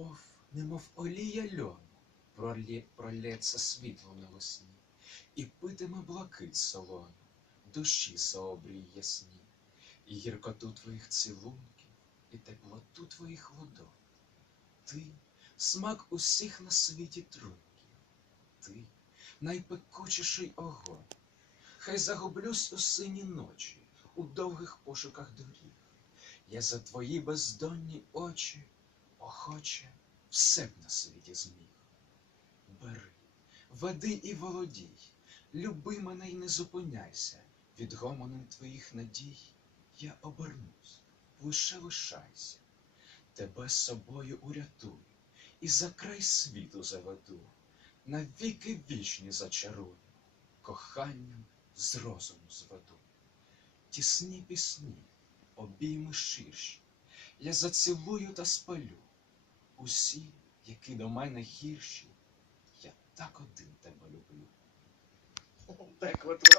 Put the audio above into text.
Ов, немов олія льону, пролє, пролється світло на весні, і питиме блакит солону, душі сообрій ясні, і гіркоту твоїх цілунків, і теплоту твоїх ладонь. Ти смак усіх на світі трунків, ти найпекучіший огонь. Хай загублюсь у сині ночі, у довгих пошуках доріг. Я за твої бездонні очі охоче все б на світі зміг. Бери, веди і володій, люби мене й не зупиняйся, від гомонин твоїх надій я обернусь, лише лишайся, тебе з собою урятую, і за край світу заведу, навіки вічні зачарую, коханням з розуму зведу. Тісні пісні, обійми ширші, я зацілую та спалю. Усі, які до мене гірші, я так один тебе люблю. Так от